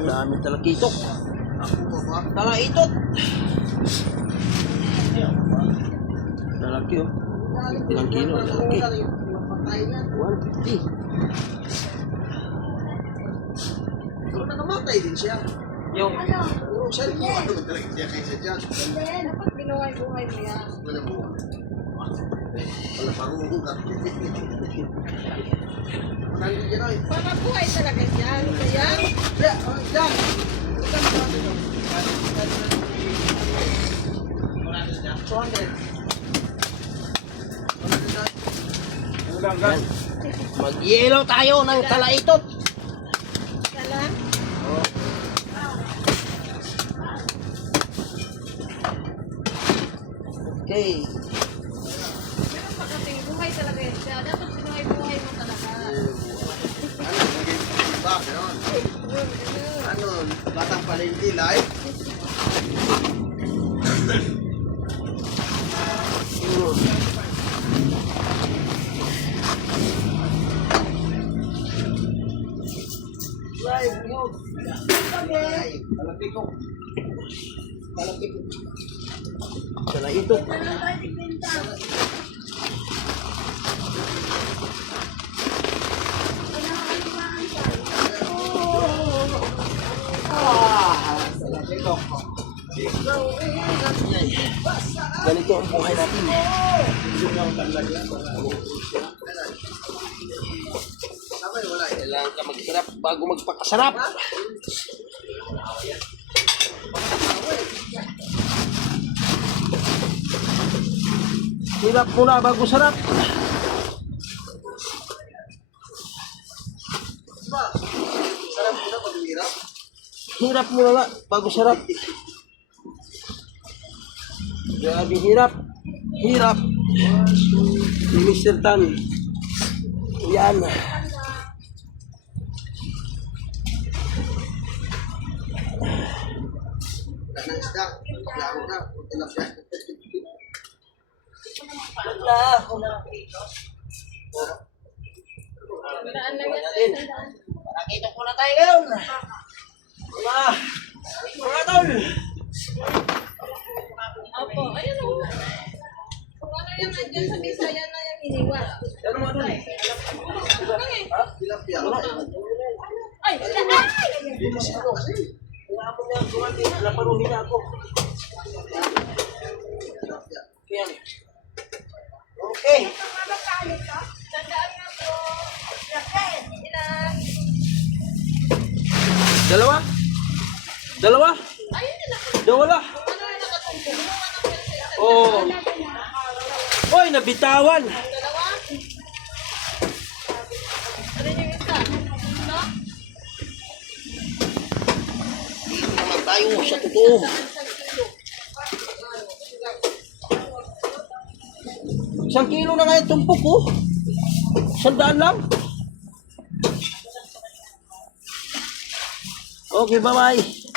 Dami talakitok. Talaitot. Lalaki oh. Ilang kilo, lalaki. 150. Nakamatay din siya. Yung Siya rin mo ano talaga siya kaysa dyan. Dapat binuhay-buhay mo yan. Wala mo. Wala parunong ka. Nandun dyan ay. Para buhay talaga yan. Kaya, Dyan! Dyan! yan. Mag-yellow tayo ng talaitot. ka lang. Okay. Meron pa kasing buhay talaga yan siya. Dapat binuhay-buhay mo talaga. Ano? Naging iba, gano'n. Ano? Batang palengke, live? Live, yun. Live. Malapit ko. Malapit ko. Talaitot. Malapit ko. Ganito ang buhay natin. Sabay, wala eh. Kailangan ka magsarap bago magpakasarap. Hirap muna bago sarap. Diba? Sarap mo na pag hirap. Hirap muna nga bago sarap. Grabe hirap. Hirap. Ni Mr. Tan. Yan. Wala na isda. Laro na. Tilapia. Wala lang yan. Nakita ko na tayo ngayon. Mga tol. Opo, ayun o. Kung ano yan nandyan sa Bisaya na yung iniwan. Ano mga tol? Tilapia. Ay, ay! Kaya ako niya gumati. Laparuhin na ako. Tilapia. Yan. Okay. Tandaan nga po. Ilan? Dalawa? Dalawa? Ayun nila po. Dawala. Ano na nakatungkol? Oh. Oy, nabitawan. Dalawa? Ano yung isa? No? Dito naman tayo sa totoo. Isang kilo na nga yung tumpok ko. 100 lang. Okay, bye-bye.